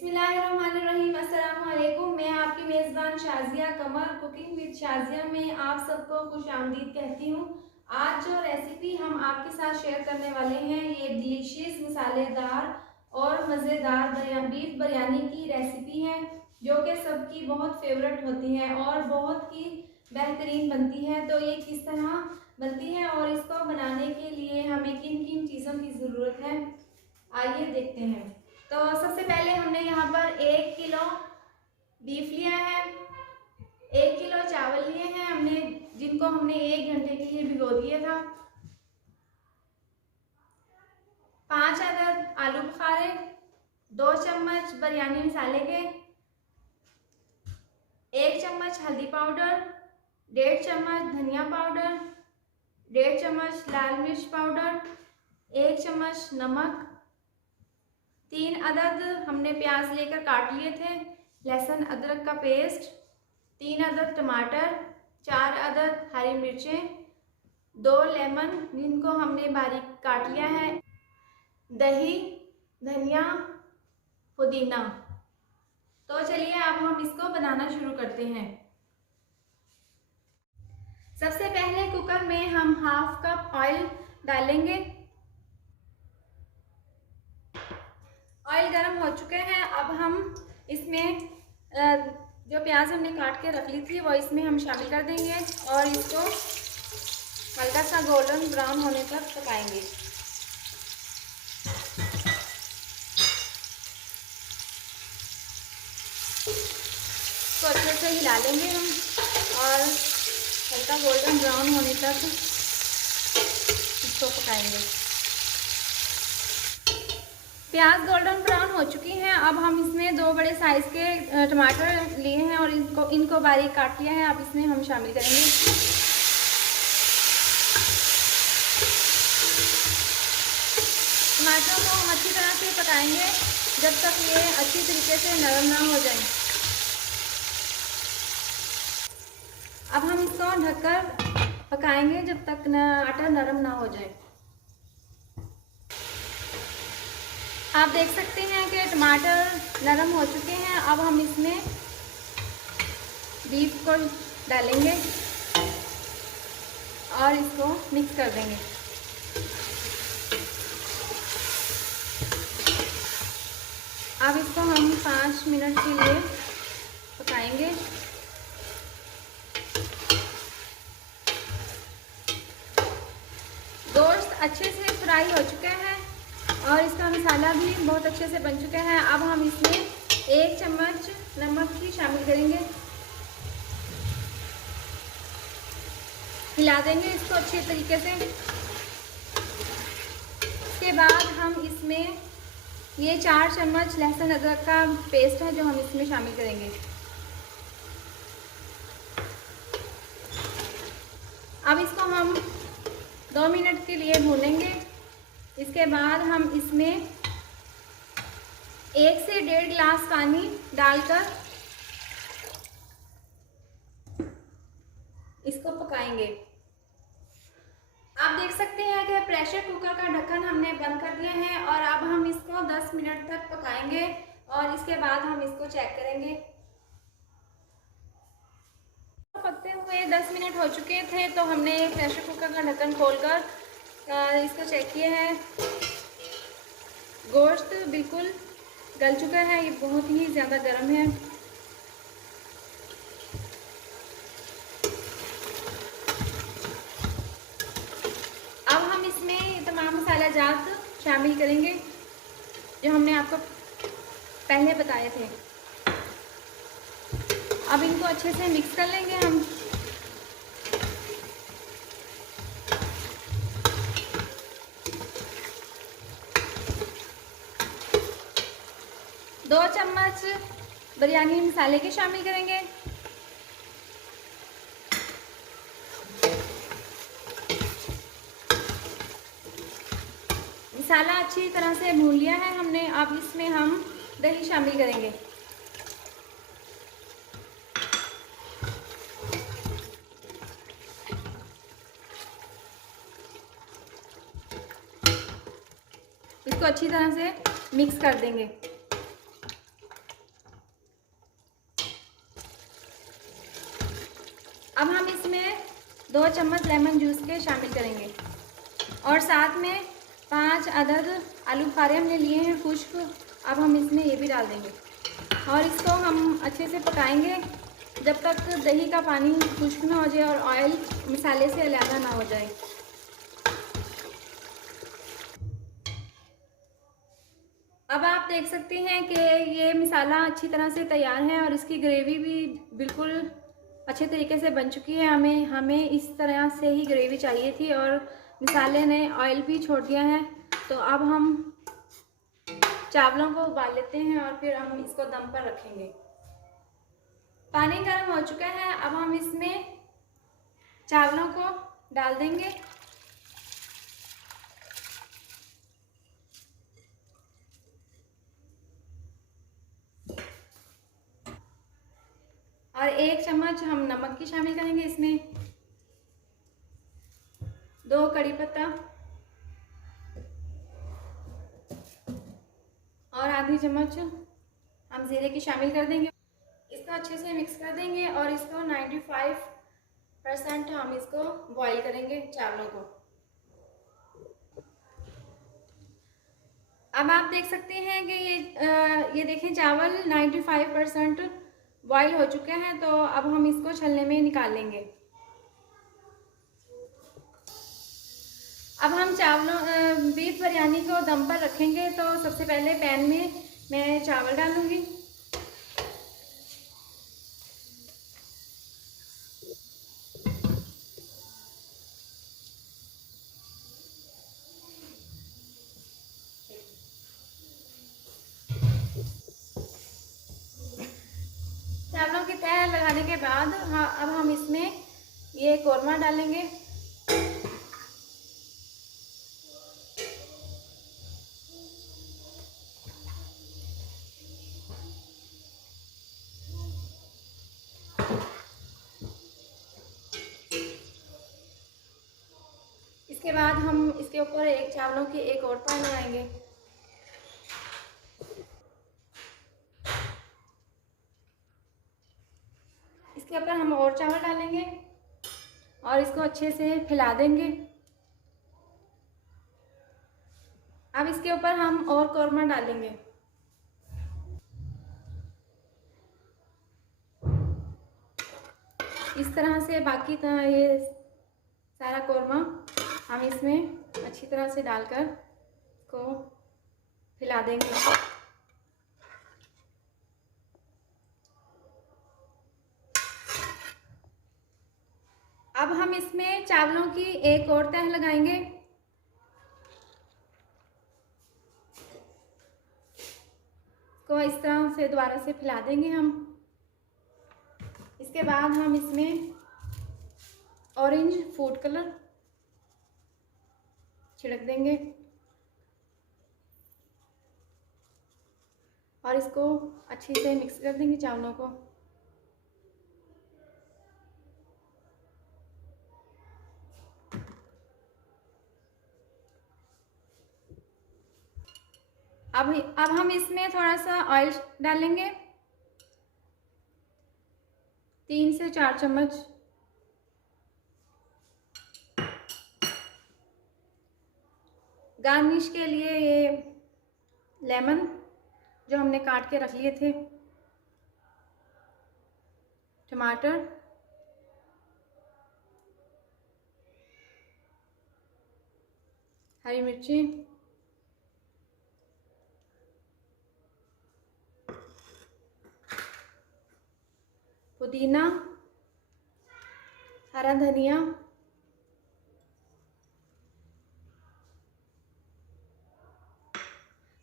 बिस्मिल्लाहिर्रहमानिर्रहीम। अस्सलाम वालेकुम। मैं आपकी मेज़बान शाज़िया कमर कुकिंग विद शाज़िया में आप सबको खुशामदीद कहती हूँ। आज जो रेसिपी हम आपके साथ शेयर करने वाले हैं ये डिलीशियस मसालेदार और मज़ेदार बीफ बिरयानी की रेसिपी है जो कि सबकी बहुत फेवरेट होती है और बहुत ही बेहतरीन बनती है। तो ये किस तरह बनती है और इसको बनाने के लिए हमें किन किन चीज़ों की ज़रूरत है आइए देखते हैं। तो सबसे पहले हमने यहाँ पर 1 किलो बीफ लिया है, 1 किलो चावल लिए हैं हमने जिनको हमने 1 घंटे के लिए भिगो दिया था। 5 अदद आलू बुखारे, 2 चम्मच बिरयानी मसाले के, 1 चम्मच हल्दी पाउडर, 1.5 चम्मच धनिया पाउडर, 1.5 चम्मच लाल मिर्च पाउडर, 1 चम्मच नमक, 3 अदद हमने प्याज लेकर काट लिए थे, लहसुन अदरक का पेस्ट, 3 अदद टमाटर, 4 अदद हरी मिर्चें, 2 लेमन जिनको हमने बारीक काट लिया है, दही, धनिया, पुदीना। तो चलिए अब हम इसको बनाना शुरू करते हैं। सबसे पहले कुकर में हम 1/2 कप ऑयल डालेंगे। ऑयल गर्म हो चुके हैं। अब हम इसमें जो प्याज हमने काट के रख ली थी वो इसमें हम शामिल कर देंगे और इसको हल्का सा गोल्डन ब्राउन होने तक पकाएंगे। इसको अच्छे से हिला लेंगे हम और हल्का गोल्डन ब्राउन होने तक इसको पकाएंगे। प्याज गोल्डन ब्राउन हो चुकी हैं। अब हम इसमें 2 बड़े साइज़ के टमाटर लिए हैं और इनको बारीक काट लिया है। अब इसमें हम शामिल करेंगे। टमाटरों को हम अच्छी तरह से पकाएंगे जब तक ये अच्छी तरीके से नरम ना हो जाए। अब हम इसको ढककर पकाएंगे जब तक आटा नरम ना हो जाए। आप देख सकते हैं कि टमाटर नरम हो चुके हैं। अब हम इसमें बीफ को डालेंगे और इसको मिक्स कर देंगे। अब इसको हम 5 मिनट के लिए पकाएंगे। गोश्त अच्छे से फ्राई हो चुका है और इसका मसाला भी बहुत अच्छे से बन चुका है। अब हम इसमें 1 चम्मच नमक भी शामिल करेंगे। हिला देंगे इसको अच्छे तरीके से। इसके बाद हम इसमें ये 4 चम्मच लहसुन अदरक का पेस्ट है जो हम इसमें शामिल करेंगे। अब इसको हम 2 मिनट के लिए भूनेंगे। इसके बाद हम इसमें 1 से 1.5 गिलास पानी डालकर इसको पकाएंगे। आप देख सकते हैं कि प्रेशर कुकर का ढक्कन हमने बंद कर दिया है और अब हम इसको 10 मिनट तक पकाएंगे और इसके बाद हम इसको चेक करेंगे। पकते हुए 10 मिनट हो चुके थे तो हमने प्रेशर कुकर का ढक्कन खोलकर इसको चेक किया है। गोश्त बिल्कुल गल चुका है, ये बहुत ही ज़्यादा गर्म है। अब हम इसमें तमाम मसाला जात शामिल करेंगे जो हमने आपको पहले बताए थे। अब इनको अच्छे से मिक्स कर लेंगे हम। दो चम्मच बिरयानी मसाले के शामिल करेंगे। मसाला अच्छी तरह से भून लिया है हमने। अब इसमें हम दही शामिल करेंगे। इसको अच्छी तरह से मिक्स कर देंगे। अब हम इसमें 2 चम्मच लेमन जूस के शामिल करेंगे और साथ में 5 अदद आलू बुखारे हमने लिए हैं खुश्क। अब हम इसमें ये भी डाल देंगे और इसको हम अच्छे से पकाएंगे जब तक दही का पानी खुश्क ना हो जाए और ऑयल मसाले से अलग ना हो जाए। अब आप देख सकते हैं कि ये मसाला अच्छी तरह से तैयार है और इसकी ग्रेवी भी बिल्कुल अच्छे तरीके से बन चुकी है। हमें इस तरह से ही ग्रेवी चाहिए थी और मसाले ने ऑयल भी छोड़ दिया है। तो अब हम चावलों को उबाल लेते हैं और फिर हम इसको दम पर रखेंगे। पानी गर्म हो चुका है, अब हम इसमें चावलों को डाल देंगे और 1 चम्मच हम नमक की शामिल करेंगे इसमें, 2 कड़ी पत्ता और आधी चम्मच हम जीरे की शामिल कर देंगे। इसको अच्छे से मिक्स कर देंगे और इसको 95% हम इसको बॉईल करेंगे चावलों को। अब आप देख सकते हैं कि ये देखें चावल 95% बॉईल हो चुके हैं। तो अब हम इसको छलने में निकाल लेंगे। अब हम चावलों बीफ बिरयानी को दम पर रखेंगे। तो सबसे पहले पैन में मैं चावल डालूंगी, चावलों की तह लगाने के बाद अब हम इसमें ये कौरमा डालेंगे। इसके बाद हम इसके ऊपर चावलों की एक और तह लगाएंगे। इसके ऊपर हम और चावल डालेंगे और इसको अच्छे से फैला देंगे। अब इसके ऊपर हम और कौरमा डालेंगे। इस तरह से बाकी ये सारा कौरमा हम इसमें अच्छी तरह से डालकर इसको फैला देंगे। अब हम इसमें चावलों की एक और तह लगाएंगे। को इस तरह से दोबारा से फैला देंगे हम। इसके बाद हम इसमें ऑरेंज फूड कलर छिड़क देंगे और इसको अच्छे से मिक्स कर देंगे चावलों को। अब हम इसमें थोड़ा सा ऑयल डालेंगे, 3 से 4 चम्मच। गार्निश के लिए ये लेमन जो हमने काट के रख लिए थे, टमाटर, हरी मिर्ची, पुदीना, हरा धनिया,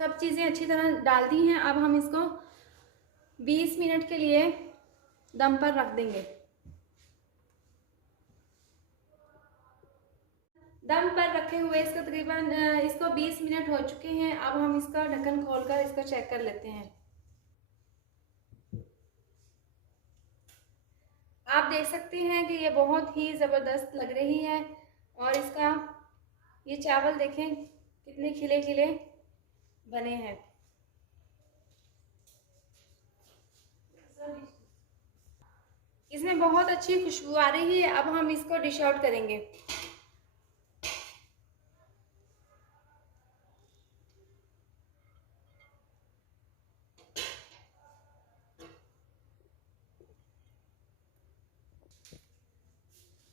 सब चीज़ें अच्छी तरह डाल दी हैं। अब हम इसको 20 मिनट के लिए दम पर रख देंगे। दम पर रखे हुए इसको तकरीबन 20 मिनट हो चुके हैं। अब हम इसका ढक्कन खोलकर इसको चेक कर लेते हैं। आप देख सकते हैं कि ये बहुत ही ज़बरदस्त लग रही है और इसका ये चावल देखें कितने खिले खिले बने हैं। इसमें बहुत अच्छी खुशबू आ रही है। अब हम इसको डिश आउट करेंगे।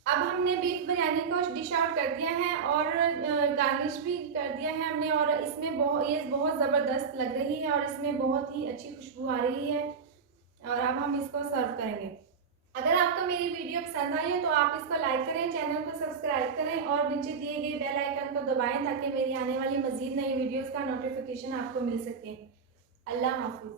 अब हमने बीफ बिरयानी को डिश आउट कर दिया है और गार्निश भी कर दिया है हमने, और इसमें ये बहुत ज़बरदस्त लग रही है और इसमें बहुत ही अच्छी खुशबू आ रही है। और अब हम इसको सर्व करेंगे। अगर आपको मेरी वीडियो पसंद आई है तो आप इसको लाइक करें, चैनल को सब्सक्राइब करें और नीचे दिए गए बेल आइकन को दबाएं ताकि मेरी आने वाली मज़ीद नई वीडियोज़ का नोटिफिकेशन आपको मिल सके। अल्लाह हाफिज़।